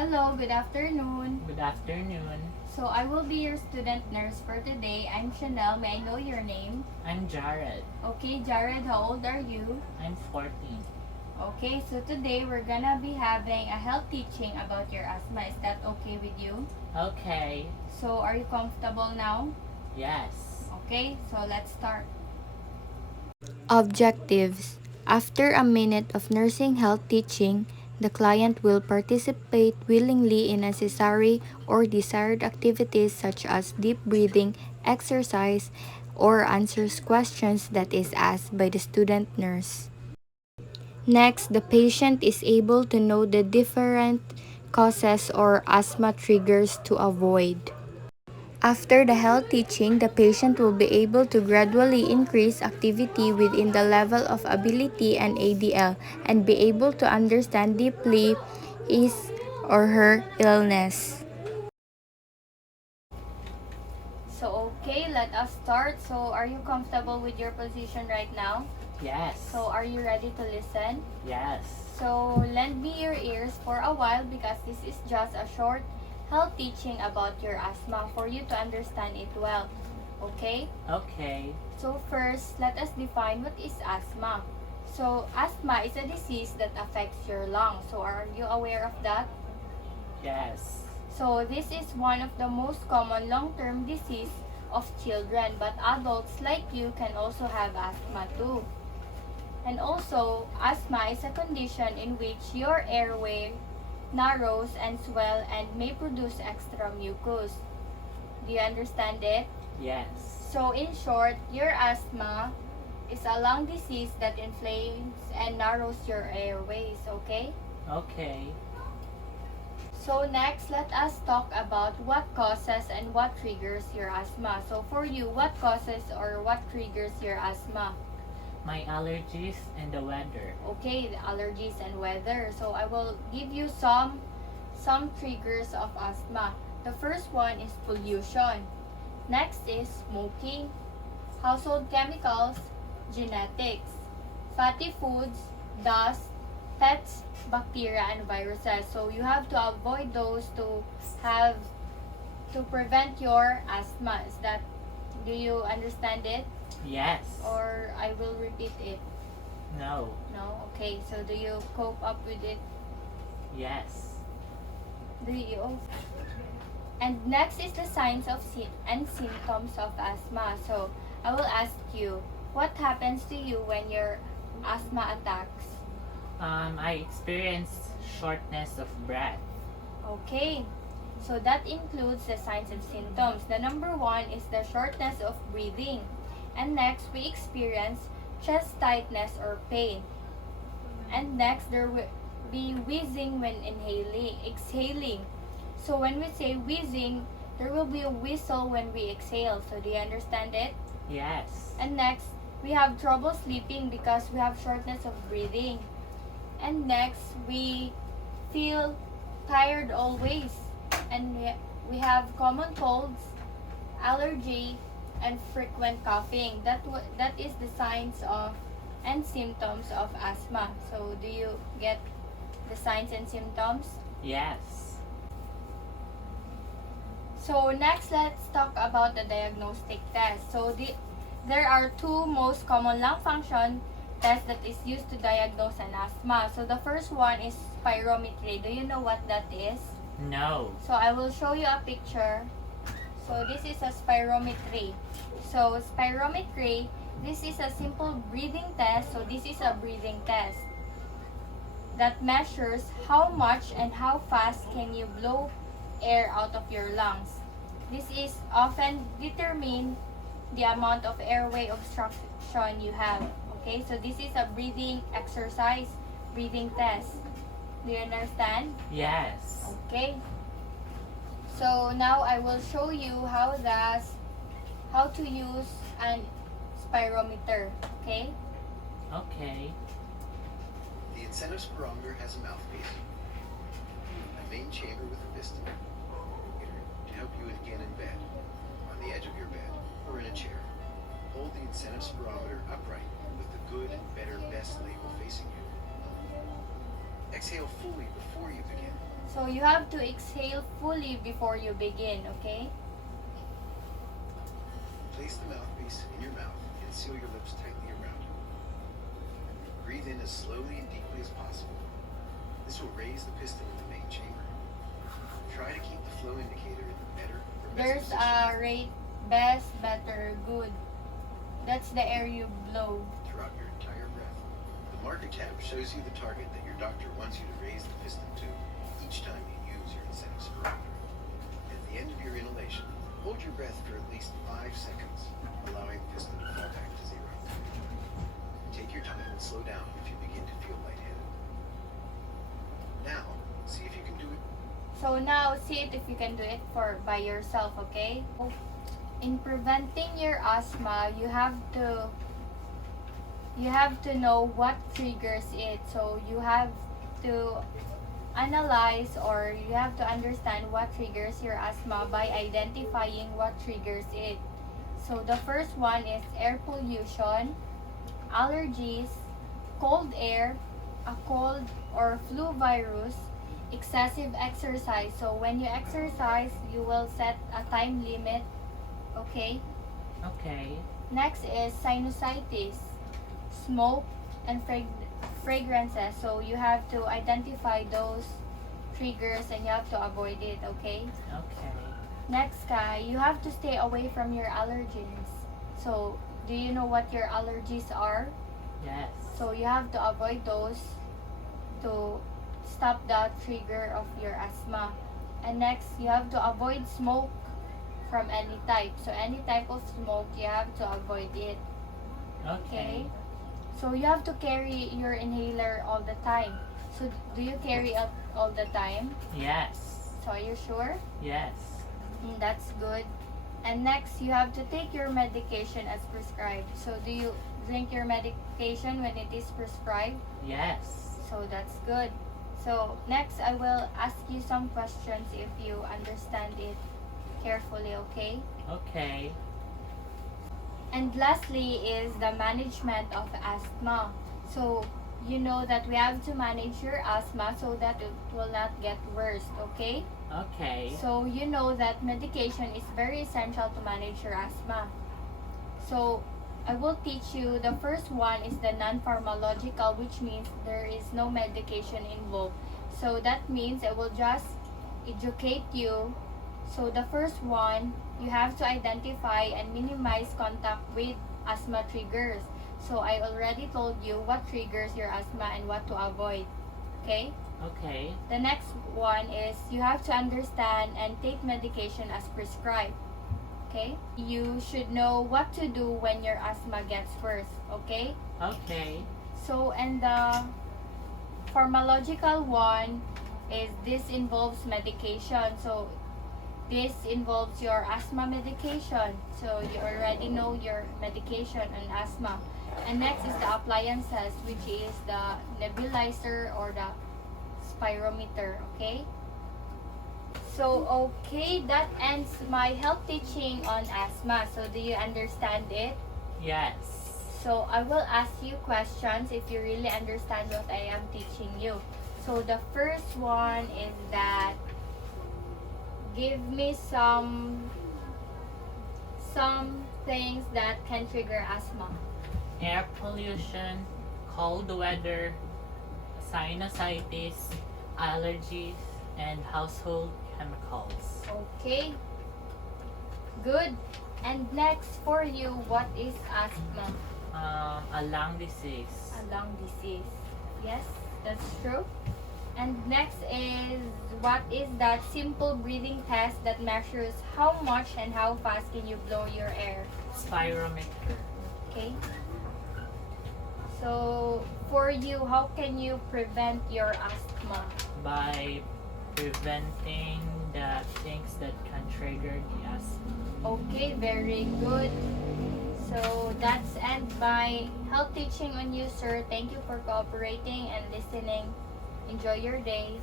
Hello, good afternoon. Good afternoon. So I will be your student nurse for today. I'm Chanel. May I know your name? I'm Jared. Okay, Jared, how old are you? I'm 14. Okay, so today we're gonna be having a health teaching about your asthma. Is that okay with you? Okay. So are you comfortable now? Yes. Okay, so let's start. Objectives. After a minute of nursing health teaching, the client will participate willingly in necessary or desired activities such as deep breathing, exercise, or answers questions that is asked by the student nurse. Next, the patient is able to know the different causes or asthma triggers to avoid. After the health teaching, the patient will be able to gradually increase activity within the level of ability and ADL and be able to understand deeply his or her illness. So okay, let us start. So are you comfortable with your position right now? Yes. So are you ready to listen? Yes. So lend me your ears for a while because this is just a short health teaching about your asthma for you to understand it well. Okay? Okay. So first, let us define what is asthma. So asthma is a disease that affects your lungs. So are you aware of that? Yes. So this is one of the most common long-term disease of children, but adults like you can also have asthma too. And also, asthma is a condition in which your airway narrows and swell and may produce extra mucus. Do you understand it? Yes. So in short, your asthma is a lung disease that inflames and narrows your airways, okay? Okay. So next, let us talk about what causes and what triggers your asthma. So for you, what causes or what triggers your asthma? My allergies and the weather. Okay, the allergies and weather. So I will give you some triggers of asthma. The first one is pollution. Next is smoking, household chemicals, genetics, fatty foods, dust, pets, bacteria, and viruses. So you have to avoid those have to prevent your asthma. Is that, do you understand it? Yes. Or I will repeat it. No. No? Okay, so do you cope up with it? Yes. Do you? And next is the signs of and symptoms of asthma. So I will ask you, what happens to you when your asthma attacks? I experience shortness of breath. Okay, so that includes the signs and symptoms. The number one is the shortness of breathing. And next, we experience chest tightness or pain. And next, there will be wheezing when exhaling. So when we say wheezing, there will be a whistle when we exhale. So do you understand it? Yes. And next, we have trouble sleeping because we have shortness of breathing. And next, we feel tired always. And we have common colds, allergy, and frequent coughing. That is the signs of and symptoms of asthma. So do you get the signs and symptoms? Yes. So next, let's talk about the diagnostic test. So there are two most common lung function tests that is used to diagnose an asthma. So the first one is spirometry. Do you know what that is? No. So I will show you a picture. So this is a spirometry. So spirometry, this is a simple breathing test. So this is a breathing test that measures how much and how fast can you blow air out of your lungs. This is often determine the amount of airway obstruction you have. Okay, so this is a breathing exercise, breathing test. Do you understand? Yes. Okay. So now I will show you how to use an spirometer. Okay? Okay. The incentive spirometer has a mouthpiece, a main chamber with a piston to help you again in bed, on the edge of your bed, or in a chair. Hold the incentive spirometer upright with the good, better, best label facing you. Exhale fully before you begin. So you have to exhale fully before you begin, okay? Place the mouthpiece in your mouth and seal your lips tightly around it. Breathe in as slowly and deeply as possible. This will raise the piston in the main chamber. Try to keep the flow indicator in the better or best There's position a rate best, better, good. That's the air you blow. throughout your entire breath. The marker tab shows you the target that your doctor wants you to raise the piston to each time you use your incentive spirometer. At the end of your inhalation, hold your breath for at least 5 seconds, allowing the piston to fall back to zero. Take your time and slow down if you begin to feel lightheaded. Now, see if you can do it. So now, see it if you can do it by yourself, okay? In preventing your asthma, you have to know what triggers it. So you have to analyze, or you have to understand what triggers your asthma by identifying what triggers it. So the first one is air pollution, allergies, cold air, a cold or flu virus, excessive exercise. So when you exercise, you will set a time limit, okay? Okay. Next is sinusitis, smoke, and fragrances. So you have to identify those triggers and you have to avoid it, okay? Okay. Next, Kai, you have to stay away from your allergens. So, do you know what your allergies are? Yes. So, you have to avoid those to stop the trigger of your asthma. And next, you have to avoid smoke from any type. So, any type of smoke, you have to avoid it. Okay. So, you have to carry your inhaler all the time. So, do you carry it all the time? Yes. So, are you sure? Yes. That's good. And next, you have to take your medication as prescribed. So, do you drink your medication when it is prescribed? Yes. So, that's good. So, next, I will ask you some questions if you understand it carefully, okay? Okay. And lastly is the management of asthma. So, you know that we have to manage your asthma so that it will not get worse, okay? Okay. So, you know that medication is very essential to manage your asthma. So, I will teach you. The first one is the non-pharmacological, which means there is no medication involved. So, that means I will just educate you. So, the first one, you have to identify and minimize contact with asthma triggers. So, I already told you what triggers your asthma and what to avoid. Okay? Okay. The next one is you have to understand and take medication as prescribed. Okay? You should know what to do when your asthma gets worse. Okay? Okay. So, and the pharmacological one is this involves medication. So, this involves your asthma medication. So, you already know your medication on asthma. And next is the appliances, which is the nebulizer or the spirometer, okay? So, okay, that ends my health teaching on asthma. So, do you understand it? Yes. So, I will ask you questions if you really understand what I am teaching you. So, the first one is that give me some things that can trigger asthma. Air pollution, cold weather, sinusitis, allergies, and household chemicals. Okay. Good. And next for you, what is asthma? A lung disease. A lung disease. Yes, that's true. And next is, what is that simple breathing test that measures how much and how fast can you blow your air? Spirometer. Okay. So, for you, how can you prevent your asthma? By preventing the things that can trigger the asthma. Okay, very good. So, that's end my health teaching on you, sir. Thank you for cooperating and listening. Enjoy your day.